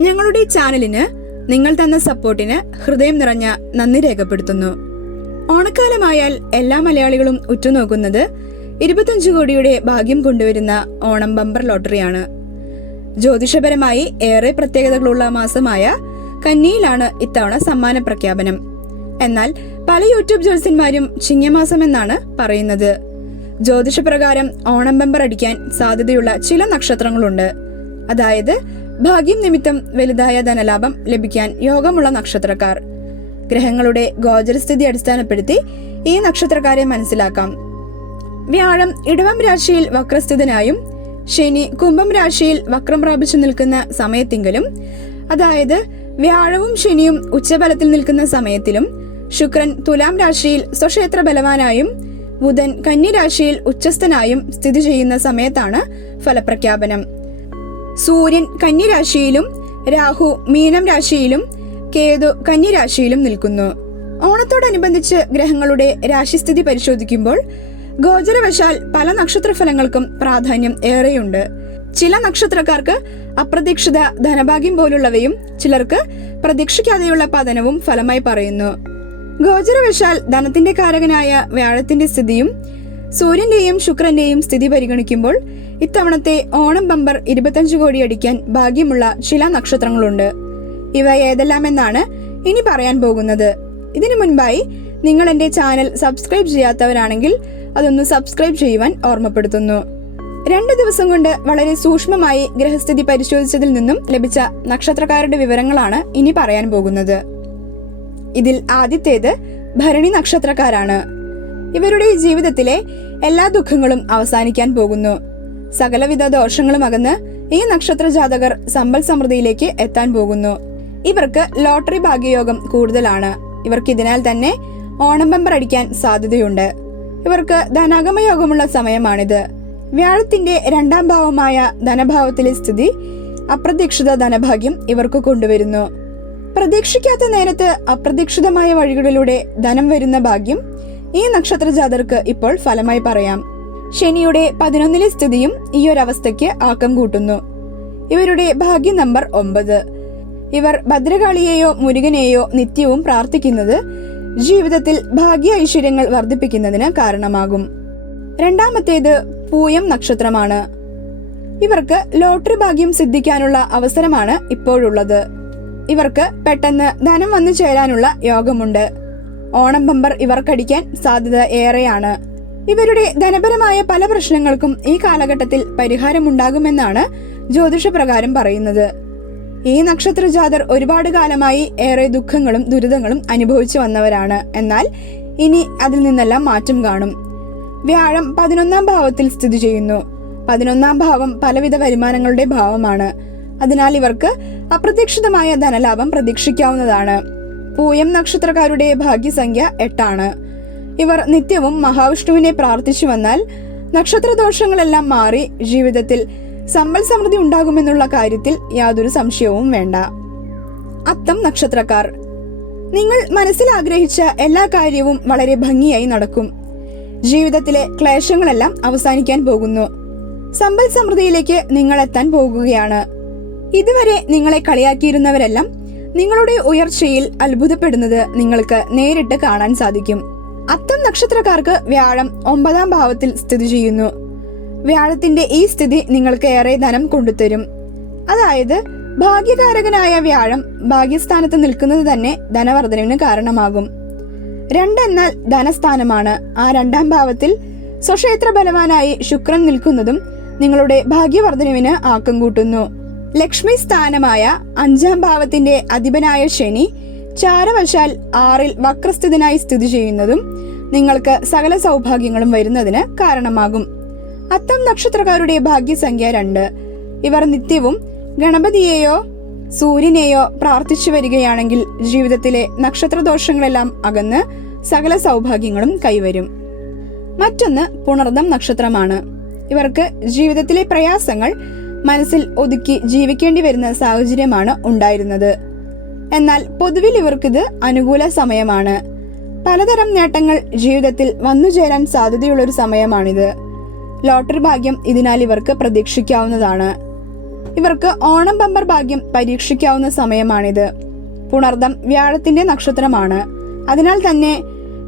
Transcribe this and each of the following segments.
ഞങ്ങളുടെ ചാനലിന് നിങ്ങൾ തന്ന സപ്പോർട്ടിന് ഹൃദയം നിറഞ്ഞ നന്ദി രേഖപ്പെടുത്തുന്നു. ഓണക്കാലമായാൽ എല്ലാ മലയാളികളും ഉറ്റുനോക്കുന്നത് ഇരുപത്തഞ്ച് കോടിയുടെ ഭാഗ്യം കൊണ്ടുവരുന്ന ഓണം ബമ്പർ ലോട്ടറിയാണ്. ജ്യോതിഷപരമായി ഏറെ പ്രത്യേകതകളുള്ള മാസമായ കന്നിയിലാണ് ഇത്തവണ സമ്മാന പ്രഖ്യാപനം. എന്നാൽ പല യൂട്യൂബ് ജോത്സ്യന്മാരും ചിങ്ങമാസം എന്നാണ് പറയുന്നത്. ജ്യോതിഷപ്രകാരം ഓണം ബമ്പർ അടിക്കാൻ സാധ്യതയുള്ള ചില നക്ഷത്രങ്ങളുണ്ട്. അതായത് ഭാഗ്യം നിമിത്തം വലുതായ ധനലാഭം ലഭിക്കാൻ യോഗമുള്ള നക്ഷത്രക്കാർ. ഗ്രഹങ്ങളുടെ ഗോചരസ്ഥിതി അടിസ്ഥാനപ്പെടുത്തി ഈ നക്ഷത്രക്കാരെ മനസ്സിലാക്കാം. വ്യാഴം ഇടവം രാശിയിൽ വക്രസ്ഥിതനായും ശനി കുംഭം രാശിയിൽ വക്രം പ്രാപിച്ചു നിൽക്കുന്ന സമയത്തെങ്കിലും അതായത് വ്യാഴവും ശനിയും ഉച്ചബലത്തിൽ നിൽക്കുന്ന സമയത്തിലും ശുക്രൻ തുലാം രാശിയിൽ സ്വക്ഷേത്ര ബലവാനായും ബുധൻ കന്നി രാശിയിൽ ഉച്ചസ്ഥനായും സ്ഥിതി ചെയ്യുന്ന സമയത്താണ് ഫലപ്രഖ്യാപനം. സൂര്യൻ കന്യരാശിയിലും രാഹു മീനം രാശിയിലും കേതു കന്യരാശിയിലും നിൽക്കുന്നു. ഓണത്തോടനുബന്ധിച്ച് ഗ്രഹങ്ങളുടെ രാശിസ്ഥിതി പരിശോധിക്കുമ്പോൾ ഗോചരവശാൽ പല നക്ഷത്രഫലങ്ങൾക്കും പ്രാധാന്യം ഏറെയുണ്ട്. ചില നക്ഷത്രക്കാർക്ക് അപ്രതീക്ഷിത ധനഭാഗ്യം പോലുള്ളവയും ചിലർക്ക് പ്രതീക്ഷിക്കാതെയുള്ള പതനവും ഫലമായി പറയുന്നു. ഗോചരവശാൽ ധനത്തിന്റെ കാരകനായ വ്യാഴത്തിന്റെ സ്ഥിതിയും സൂര്യന്റെയും ശുക്രന്റെയും സ്ഥിതി പരിഗണിക്കുമ്പോൾ ഇത്തവണത്തെ ഓണം ബമ്പർ ഇരുപത്തഞ്ച് കോടി അടിക്കാൻ ഭാഗ്യമുള്ള ചില നക്ഷത്രങ്ങളുണ്ട്. ഇവ ഏതെല്ലാമെന്നാണ് ഇനി പറയാൻ പോകുന്നത്. ഇതിനു മുൻപായി നിങ്ങൾ എന്റെ ചാനൽ സബ്സ്ക്രൈബ് ചെയ്യാത്തവരാണെങ്കിൽ അതൊന്ന് സബ്സ്ക്രൈബ് ചെയ്യുവാൻ ഓർമ്മപ്പെടുത്തുന്നു. രണ്ട് ദിവസം കൊണ്ട് വളരെ സൂക്ഷ്മമായി ഗ്രഹസ്ഥിതി പരിശോധിച്ചതിൽ നിന്നും ലഭിച്ച നക്ഷത്രക്കാരുടെ വിവരങ്ങളാണ് ഇനി പറയാൻ പോകുന്നത്. ഇതിൽ ആദ്യത്തേത് ഭരണി നക്ഷത്രക്കാരാണ്. ഇവരുടെ ജീവിതത്തിലെ എല്ലാ ദുഃഖങ്ങളും അവസാനിക്കാൻ പോകുന്നു. സകലവിധ ദോഷങ്ങളും അകന്ന് ഈ നക്ഷത്ര ജാതകർ സമ്പൽ സമൃദ്ധിയിലേക്ക് എത്താൻ പോകുന്നു. ഇവർക്ക് ലോട്ടറി ഭാഗ്യയോഗം കൂടുതലാണ്. ഇവർക്ക് ഇതിനാൽ തന്നെ ഓണം ബമ്പർ അടിക്കാൻ സാധ്യതയുണ്ട്. ഇവർക്ക് ധനാഗമ യോഗമുള്ള സമയമാണിത്. വ്യാഴത്തിന്റെ രണ്ടാം ഭാവമായ ധനഭാവത്തിലെ സ്ഥിതി അപ്രതീക്ഷിത ധനഭാഗ്യം ഇവർക്ക് കൊണ്ടുവരുന്നു. പ്രതീക്ഷിക്കാത്ത നേരത്ത് അപ്രതീക്ഷിതമായ വഴികളിലൂടെ ധനം വരുന്ന ഭാഗ്യം ഈ നക്ഷത്ര ജാതർക്ക് ഇപ്പോൾ ഫലമായി പറയാം. ശനിയുടെ പതിനൊന്നിലെ സ്ഥിതിയും ഈ ഒരു അവസ്ഥയ്ക്ക് ആക്കം കൂട്ടുന്നു. ഇവരുടെ ഭാഗ്യ നമ്പർ ഒമ്പത്. ഇവർ ഭദ്രകാളിയെയോ മുരുകനെയോ നിത്യവും പ്രാർത്ഥിക്കുന്നത് ജീവിതത്തിൽ ഭാഗ്യ ഐശ്വര്യങ്ങൾ വർദ്ധിപ്പിക്കുന്നതിന് കാരണമാകും. രണ്ടാമത്തേത് പൂയം നക്ഷത്രമാണ്. ഇവർക്ക് ലോട്ടറി ഭാഗ്യം സിദ്ധിക്കാനുള്ള അവസരമാണ് ഇപ്പോഴുള്ളത്. ഇവർക്ക് പെട്ടെന്ന് ധനം വന്നു ചേരാനുള്ള യോഗമുണ്ട്. ഓണം ബമ്പർ ഇവർക്കടിക്കാൻ സാധ്യത ഏറെയാണ്. ഇവരുടെ ധനപരമായ പല പ്രശ്നങ്ങൾക്കും ഈ കാലഘട്ടത്തിൽ പരിഹാരമുണ്ടാകുമെന്നാണ് ജ്യോതിഷപ്രകാരം പറയുന്നത്. ഈ നക്ഷത്ര ജാതർ ഒരുപാട് കാലമായി ഏറെ ദുഃഖങ്ങളും ദുരിതങ്ങളും അനുഭവിച്ചു വന്നവരാണ്. എന്നാൽ ഇനി അതിൽ നിന്നെല്ലാം മാറ്റം കാണും. വ്യാഴം പതിനൊന്നാം ഭാവത്തിൽ സ്ഥിതി ചെയ്യുന്നു. പതിനൊന്നാം ഭാവം പലവിധ വരുമാനങ്ങളുടെ ഭാവമാണ്. അതിനാൽ ഇവർക്ക് അപ്രതീക്ഷിതമായ ധനലാഭം പ്രതീക്ഷിക്കാവുന്നതാണ്. പൂയം നക്ഷത്രക്കാരുടെ ഭാഗ്യസംഖ്യ എട്ടാണ്. ഇവർ നിത്യവും മഹാവിഷ്ണുവിനെ പ്രാർത്ഥിച്ചു വന്നാൽ നക്ഷത്രദോഷങ്ങളെല്ലാം മാറി ജീവിതത്തിൽ സമ്പൽ സമൃദ്ധി ഉണ്ടാകുമെന്നുള്ള കാര്യത്തിൽ യാതൊരു സംശയവും വേണ്ട. അത്തം നക്ഷത്രക്കാർ. നിങ്ങൾ മനസ്സിൽ ആഗ്രഹിച്ച എല്ലാ കാര്യവും വളരെ ഭംഗിയായി നടക്കും. ജീവിതത്തിലെ ക്ലേശങ്ങളെല്ലാം അവസാനിക്കാൻ പോകുന്നു. സമ്പൽ സമൃദ്ധിയിലേക്ക് നിങ്ങൾ എത്താൻ പോകുകയാണ്. ഇതുവരെ നിങ്ങളെ കളിയാക്കിയിരുന്നവരെല്ലാം നിങ്ങളുടെ ഉയർച്ചയിൽ അത്ഭുതപ്പെടുന്നത് നിങ്ങൾക്ക് നേരിട്ട് കാണാൻ സാധിക്കും. അത്തം നക്ഷത്രക്കാർക്ക് വ്യാഴം ഒമ്പതാം ഭാവത്തിൽ സ്ഥിതി ചെയ്യുന്നു. വ്യാഴത്തിന്റെ ഈ സ്ഥിതി നിങ്ങൾക്ക് ഏറെ ധനം കൊണ്ടുതരും. അതായത് ഭാഗ്യകാരകനായ വ്യാഴം ഭാഗ്യസ്ഥാനത്ത് നിൽക്കുന്നത് തന്നെ ധനവർദ്ധനവിന് കാരണമാകും. രണ്ടെന്നാൽ ധനസ്ഥാനമാണ്. ആ രണ്ടാം ഭാവത്തിൽ സ്വക്ഷേത്ര ബലവാനായി ശുക്രൻ നിൽക്കുന്നതും നിങ്ങളുടെ ഭാഗ്യവർദ്ധനവിന് ആക്കം കൂട്ടുന്നു. ലക്ഷ്മി സ്ഥാനമായ അഞ്ചാം ഭാവത്തിന്റെ അധിപനായ ശനി ചാരവശാൽ ആറിൽ വക്രസ്ഥിതനായി സ്ഥിതി ചെയ്യുന്നതും നിങ്ങൾക്ക് സകല സൗഭാഗ്യങ്ങളും വരുന്നതിന് കാരണമാകും. അത്തം നക്ഷത്രക്കാരുടെ ഭാഗ്യസംഖ്യ രണ്ട്. ഇവർ നിത്യവും ഗണപതിയെയോ സൂര്യനെയോ പ്രാർത്ഥിച്ചു വരികയാണെങ്കിൽ ജീവിതത്തിലെ നക്ഷത്രദോഷങ്ങളെല്ലാം അകന്ന് സകല സൗഭാഗ്യങ്ങളും കൈവരും. മറ്റൊന്ന് പുണർദം നക്ഷത്രമാണ്. ഇവർക്ക് ജീവിതത്തിലെ പ്രയാസങ്ങൾ മനസ്സിൽ ഒതുക്കി ജീവിക്കേണ്ടി വരുന്ന സാഹചര്യമാണ് ഉണ്ടായിരുന്നത്. എന്നാൽ പൊതുവിൽ ഇവർക്കിത് അനുകൂല സമയമാണ്. പലതരം നേട്ടങ്ങൾ ജീവിതത്തിൽ വന്നുചേരാൻ സാധ്യതയുള്ള ഒരു സമയമാണിത്. ലോട്ടറി ഭാഗ്യം ഇതിനാൽ ഇവർക്ക് പ്രതീക്ഷിക്കാവുന്നതാണ്. ഇവർക്ക് ഓണം ബമ്പർ ഭാഗ്യം പരീക്ഷിക്കാവുന്ന സമയമാണിത്. പുണർദം വ്യാഴത്തിന്റെ നക്ഷത്രമാണ്. അതിനാൽ തന്നെ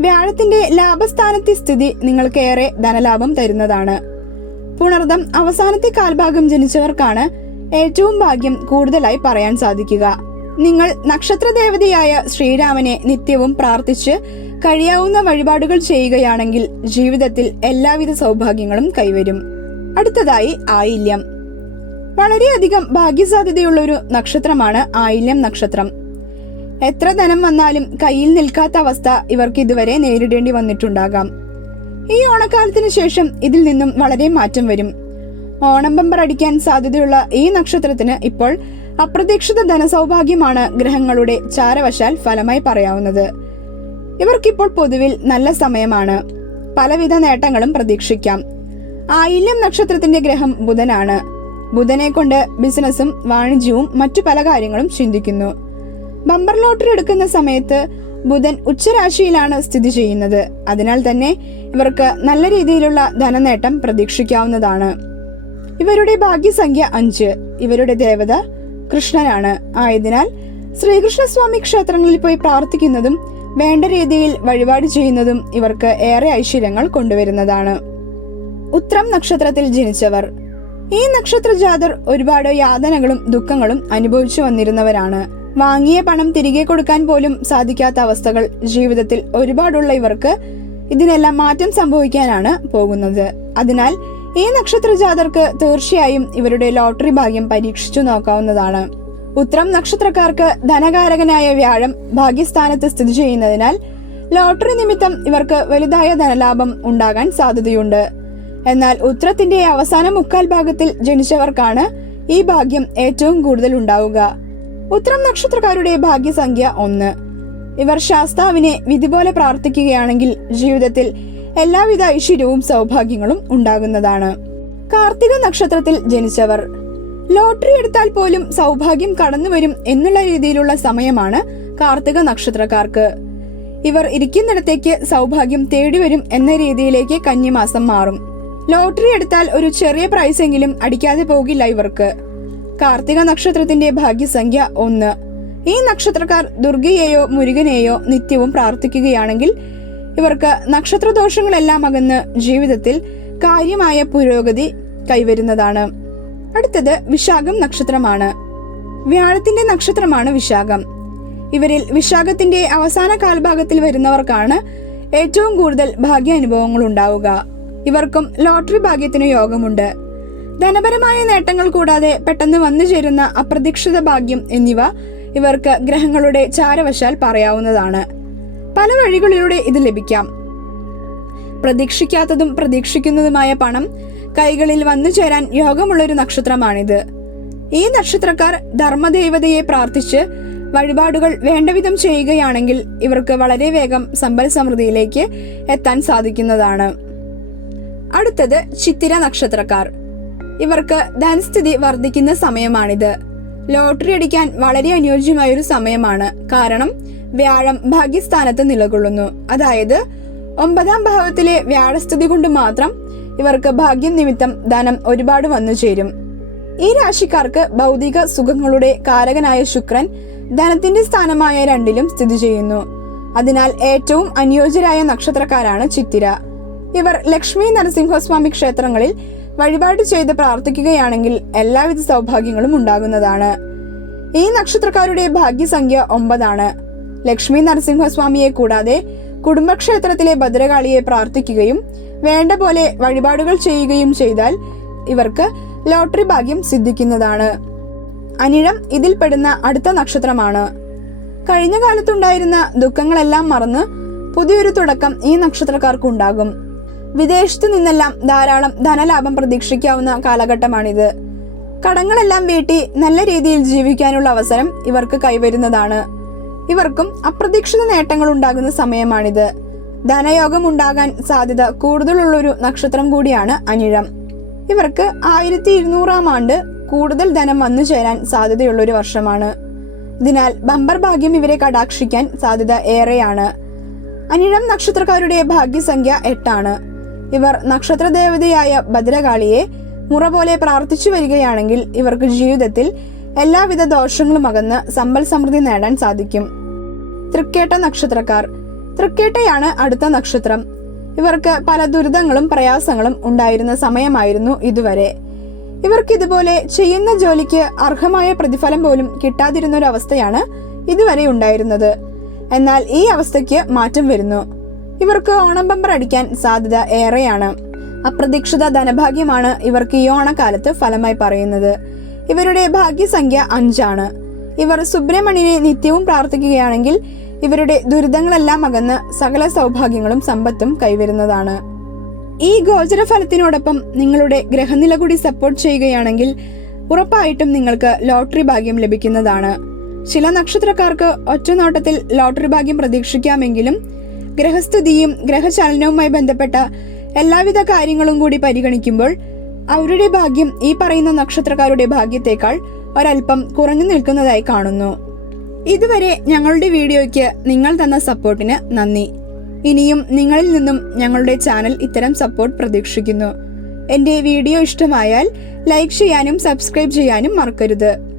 വ്യാഴത്തിന്റെ ലാഭസ്ഥാനത്തെ സ്ഥിതി നിങ്ങൾക്ക് ഏറെ ധനലാഭം തരുന്നതാണ്. പുണർദം അവസാനത്തെ കാൽഭാഗം ജനിച്ചവർക്കാണ് ഏറ്റവും ഭാഗ്യം കൂടുതലായി പറയാൻ സാധിക്കുക. നിങ്ങൾ നക്ഷത്ര ദേവതയായ ശ്രീരാമനെ നിത്യവും പ്രാർത്ഥിച്ച് കഴിയാവുന്ന വഴിപാടുകൾ ചെയ്യുകയാണെങ്കിൽ ജീവിതത്തിൽ എല്ലാവിധ സൗഭാഗ്യങ്ങളും കൈവരും. അടുത്തതായി ആയില്യം. വളരെയധികം ഭാഗ്യസാധ്യതയുള്ള ഒരു നക്ഷത്രമാണ് ആയില്യം നക്ഷത്രം. എത്ര ധനം വന്നാലും കയ്യിൽ നിൽക്കാത്ത അവസ്ഥ ഇവർക്ക് ഇതുവരെ നേരിടേണ്ടി വന്നിട്ടുണ്ടാകാം. ഈ ഓണക്കാലത്തിന് ശേഷം ഇതിൽ നിന്നും വളരെ മാറ്റം വരും. ഓണം ബമ്പർ അടിക്കാൻ സാധ്യതയുള്ള ഈ നക്ഷത്രത്തിന് ഇപ്പോൾ അപ്രതീക്ഷിത ധനസൗഭാഗ്യമാണ് ഗ്രഹങ്ങളുടെ ചാരവശാൽ ഫലമായി പറയാവുന്നത്. ഇവർക്കിപ്പോൾ പൊതുവിൽ നല്ല സമയമാണ്. പലവിധ നേട്ടങ്ങളും പ്രതീക്ഷിക്കാം. ആയില്യം നക്ഷത്രത്തിന്റെ ഗ്രഹം ബുധനാണ്. ബുധനെ കൊണ്ട് ബിസിനസ്സും വാണിജ്യവും മറ്റു പല കാര്യങ്ങളും ചിന്തിക്കുന്നു. ബമ്പർ ലോട്ടറി എടുക്കുന്ന സമയത്ത് ബുധൻ ഉച്ചരാശിയിലാണ് സ്ഥിതി ചെയ്യുന്നത്. അതിനാൽ തന്നെ ഇവർക്ക് നല്ല രീതിയിലുള്ള ധനനേട്ടം പ്രതീക്ഷിക്കാവുന്നതാണ്. ഇവരുടെ ഭാഗ്യസംഖ്യ അഞ്ച്. ഇവരുടെ ദേവത കൃഷ്ണനാണ്. ആയതിനാൽ ശ്രീകൃഷ്ണസ്വാമി ക്ഷേത്രങ്ങളിൽ പോയി പ്രാർത്ഥിക്കുന്നതും വേണ്ട രീതിയിൽ വഴിപാട് ചെയ്യുന്നതും ഇവർക്ക് ഏറെ ഐശ്വര്യങ്ങൾ കൊണ്ടുവരുന്നതാണ്. ഉത്രം നക്ഷത്രത്തിൽ ജനിച്ചവർ. ഈ നക്ഷത്ര ജാതർ ഒരുപാട് യാതനകളും ദുഃഖങ്ങളും അനുഭവിച്ചു വന്നിരുന്നവരാണ്. വാങ്ങിയ പണം തിരികെ കൊടുക്കാൻ പോലും സാധിക്കാത്ത അവസ്ഥകൾ ജീവിതത്തിൽ ഒരുപാടുള്ള ഇവർക്ക് ഇതിനെല്ലാം മാറ്റം സംഭവിക്കാനാണ് പോകുന്നത്. അതിനാൽ ഈ നക്ഷത്ര ജാതർക്ക് തീർച്ചയായും ഇവരുടെ ലോട്ടറി ഭാഗ്യം പരീക്ഷിച്ചു നോക്കാവുന്നതാണ്. ഉത്രം നക്ഷത്രക്കാർക്ക് ധനകാരകനായ വ്യാഴം ഭാഗ്യസ്ഥാനത്ത് സ്ഥിതി ചെയ്യുന്നതിനാൽ ലോട്ടറി നിമിത്തം ഇവർക്ക് വലുതായ ധനലാഭം ഉണ്ടാകാൻ സാധ്യതയുണ്ട്. എന്നാൽ ഉത്രത്തിന്റെ അവസാന മുക്കാൽ ഭാഗത്തിൽ ജനിച്ചവർക്കാണ് ഈ ഭാഗ്യം ഏറ്റവും കൂടുതൽ ഉണ്ടാവുക. ഉത്രം നക്ഷത്രക്കാരുടെ ഭാഗ്യസംഖ്യ ഒന്ന്. ഇവർ ശാസ്താവിനെ വിധി പോലെ പ്രാർത്ഥിക്കുകയാണെങ്കിൽ ജീവിതത്തിൽ എല്ലാവിധ ഐശ്വര്യവും സൗഭാഗ്യങ്ങളും ഉണ്ടാകുന്നതാണ്. കാർത്തിക നക്ഷത്രത്തിൽ ജനിച്ചവർ. ലോട്ടറി എടുത്താൽ പോലും സൗഭാഗ്യം കടന്നു വരും എന്നുള്ള രീതിയിലുള്ള സമയമാണ് കാർത്തിക നക്ഷത്രക്കാർക്ക്. ഇവർ ഇരിക്കുന്നിടത്തേക്ക് സൗഭാഗ്യം തേടിവരും എന്ന രീതിയിലേക്ക് കന്നിമാസം മാറും. ലോട്ടറി എടുത്താൽ ഒരു ചെറിയ പ്രൈസ് എങ്കിലും അടിക്കാതെ പോകില്ല ഇവർക്ക്. കാർത്തിക നക്ഷത്രത്തിന്റെ ഭാഗ്യസംഖ്യ ഒന്ന്. ഈ നക്ഷത്രക്കാർ ദുർഗയെയോ മുരുകനെയോ നിത്യവും പ്രാർത്ഥിക്കുകയാണെങ്കിൽ ഇവർക്ക് നക്ഷത്രദോഷങ്ങളെല്ലാം അകന്ന് ജീവിതത്തിൽ കാര്യമായ പുരോഗതി കൈവരുന്നതാണ്. അടുത്തത് വിശാഖം നക്ഷത്രമാണ്. വ്യാഴത്തിന്റെ നക്ഷത്രമാണ് വിശാഖം. ഇവരിൽ വിശാഖത്തിന്റെ അവസാന കാൽഭാഗത്തിൽ വരുന്നവർക്കാണ് ഏറ്റവും കൂടുതൽ ഭാഗ്യാനുഭവങ്ങൾ ഉണ്ടാവുക. ഇവർക്കും ലോട്ടറി ഭാഗ്യത്തിന് യോഗമുണ്ട്. ധനപരമായ നേട്ടങ്ങൾ കൂടാതെ പെട്ടെന്ന് വന്നു ചേരുന്ന അപ്രതീക്ഷിത ഭാഗ്യം എന്നിവ ഇവർക്ക് ഗ്രഹങ്ങളുടെ ചാരവശാൽ പറയാവുന്നതാണ്. പല വഴികളിലൂടെ ഇത് ലഭിക്കാം. പ്രതീക്ഷിക്കാത്തതും പ്രതീക്ഷിക്കുന്നതുമായ പണം കൈകളിൽ വന്നു ചേരാൻ യോഗമുള്ളൊരു നക്ഷത്രമാണിത്. ഈ നക്ഷത്രക്കാർ ധർമ്മദേവതയെ പ്രാർത്ഥിച്ച് വഴിപാടുകൾ വേണ്ടവിധം ചെയ്യുകയാണെങ്കിൽ ഇവർക്ക് വളരെ വേഗം സമ്പൽ സമൃദ്ധിയിലേക്ക് എത്താൻ സാധിക്കുന്നതാണ്. അടുത്തത് ചിത്തിര നക്ഷത്രക്കാർ. ഇവർക്ക് ധനസ്ഥിതി വർദ്ധിക്കുന്ന സമയമാണിത്. ലോട്ടറി അടിക്കാൻ വളരെ അനുയോജ്യമായൊരു സമയമാണ്. കാരണം വ്യാഴം ഭാഗ്യസ്ഥാനത്ത് നിലകൊള്ളുന്നു. അതായത് ഒമ്പതാം ഭാവത്തിലെ വ്യാഴസ്ഥിതി കൊണ്ട് മാത്രം ഇവർക്ക് ഭാഗ്യം നിമിത്തം ധനം ഒരുപാട് വന്നു ചേരും. ഈ രാശിക്കാർക്ക് ഭൗതിക സുഖങ്ങളുടെ കാരകനായ ശുക്രൻ ധനത്തിന്റെ സ്ഥാനമായ രണ്ടിലും സ്ഥിതി ചെയ്യുന്നു. അതിനാൽ ഏറ്റവും അനുയോജ്യരായ നക്ഷത്രക്കാരാണ് ചിത്തിര. ഇവർ ലക്ഷ്മി നരസിംഹസ്വാമി ക്ഷേത്രങ്ങളിൽ വഴിപാട് ചെയ്ത് പ്രാർത്ഥിക്കുകയാണെങ്കിൽ എല്ലാവിധ സൗഭാഗ്യങ്ങളും ഉണ്ടാകുന്നതാണ്. ഈ നക്ഷത്രക്കാരുടെ ഭാഗ്യസംഖ്യ ഒമ്പതാണ്. ലക്ഷ്മി നരസിംഹസ്വാമിയെ കൂടാതെ കുടുംബക്ഷേത്രത്തിലെ ഭദ്രകാളിയെ പ്രാർത്ഥിക്കുകയും വേണ്ട പോലെ വഴിപാടുകൾ ചെയ്യുകയും ചെയ്താൽ ഇവർക്ക് ലോട്ടറി ഭാഗ്യം സിദ്ധിക്കുന്നതാണ്. അനിഴം ഇതിൽപ്പെടുന്ന അടുത്ത നക്ഷത്രമാണ്. കഴിഞ്ഞ കാലത്തുണ്ടായിരുന്ന ദുഃഖങ്ങളെല്ലാം മറന്ന് പുതിയൊരു തുടക്കം ഈ നക്ഷത്രക്കാർക്കുണ്ടാകും. വിദേശത്തു നിന്നെല്ലാം ധാരാളം ധനലാഭം പ്രതീക്ഷിക്കാവുന്ന കാലഘട്ടമാണിത്. കടങ്ങളെല്ലാം വീട്ടി നല്ല രീതിയിൽ ജീവിക്കാനുള്ള അവസരം ഇവർക്ക് കൈവരുന്നതാണ്. ഇവർക്കും അപ്രതീക്ഷിത നേട്ടങ്ങൾ ഉണ്ടാകുന്ന സമയമാണിത്. ധനയോഗം ഉണ്ടാകാൻ സാധ്യത കൂടുതലുള്ളൊരു നക്ഷത്രം കൂടിയാണ് അനിഴം. ഇവർക്ക് ആയിരത്തി ഇരുന്നൂറാം ആണ്ട് കൂടുതൽ ധനം വന്നു ചേരാൻ സാധ്യതയുള്ള ഒരു വർഷമാണ്. ഇതിനാൽ ബമ്പർ ഭാഗ്യം ഇവരെ കടാക്ഷിക്കാൻ സാധ്യത ഏറെയാണ്. അനിഴം നക്ഷത്രക്കാരുടെ ഭാഗ്യസംഖ്യ എട്ടാണ്. ഇവർ നക്ഷത്രദേവതയായ ഭദ്രകാളിയെ മുറ പോലെ പ്രാർത്ഥിച്ചു വരികയാണെങ്കിൽ ഇവർക്ക് ജീവിതത്തിൽ എല്ലാവിധ ദോഷങ്ങളും അകന്ന് സമ്പൽ സമൃദ്ധി നേടാൻ സാധിക്കും. തൃക്കേട്ട നക്ഷത്രക്കാർ. തൃക്കേട്ടയാണ് അടുത്ത നക്ഷത്രം. ഇവർക്ക് പല ദുരിതങ്ങളും പ്രയാസങ്ങളും ഉണ്ടായിരുന്ന സമയമായിരുന്നു ഇതുവരെ. ഇവർക്ക് ഇതുപോലെ ചെയ്യുന്ന ജോലിക്ക് അർഹമായ പ്രതിഫലം പോലും കിട്ടാതിരുന്ന ഒരു അവസ്ഥയാണ് ഇതുവരെ ഉണ്ടായിരുന്നത്. എന്നാൽ ഈ അവസ്ഥയ്ക്ക് മാറ്റം വരുന്നു. ഇവർക്ക് ഓണം ബമ്പർ അടിക്കാൻ സാധ്യത ഏറെയാണ്. അപ്രതീക്ഷിത ധനഭാഗ്യമാണ് ഇവർക്ക് ഈ ഓണക്കാലത്ത് ഫലമായി പറയുന്നത്. ഇവരുടെ ഭാഗ്യസംഖ്യ അഞ്ചാണ്. ഇവർ സുബ്രഹ്മണ്യനെ നിത്യവും പ്രാർത്ഥിക്കുകയാണെങ്കിൽ ഇവരുടെ ദുരിതങ്ങളെല്ലാം അകന്ന് സകല സൗഭാഗ്യങ്ങളും സമ്പത്തും കൈവരുന്നതാണ്. ഈ ഗോചര ഫലത്തിനോടൊപ്പം നിങ്ങളുടെ ഗ്രഹനില കൂടി സപ്പോർട്ട് ചെയ്യുകയാണെങ്കിൽ ഉറപ്പായിട്ടും നിങ്ങൾക്ക് ലോട്ടറി ഭാഗ്യം ലഭിക്കുന്നതാണ്. ചില നക്ഷത്രക്കാർക്ക് ഒറ്റനോട്ടത്തിൽ ലോട്ടറി ഭാഗ്യം പ്രതീക്ഷിക്കാമെങ്കിലും ഗ്രഹസ്ഥിതിയും ഗ്രഹചലനവുമായി ബന്ധപ്പെട്ട എല്ലാവിധ കാര്യങ്ങളും കൂടി പരിഗണിക്കുമ്പോൾ അവരുടെ ഭാഗ്യം ഈ പറയുന്ന നക്ഷത്രക്കാരുടെ ഭാഗ്യത്തേക്കാൾ ഒരൽപ്പം കുറഞ്ഞു നിൽക്കുന്നതായി കാണുന്നു. ഇതുവരെ ഞങ്ങളുടെ വീഡിയോയ്ക്ക് നിങ്ങൾ തന്ന സപ്പോർട്ടിന് നന്ദി. ഇനിയും നിങ്ങളിൽ നിന്നും ഞങ്ങളുടെ ചാനൽ ഇത്തരം സപ്പോർട്ട് പ്രതീക്ഷിക്കുന്നു. എന്റെ വീഡിയോ ഇഷ്ടമായാൽ ലൈക്ക് ചെയ്യാനും സബ്സ്ക്രൈബ് ചെയ്യാനും മറക്കരുത്.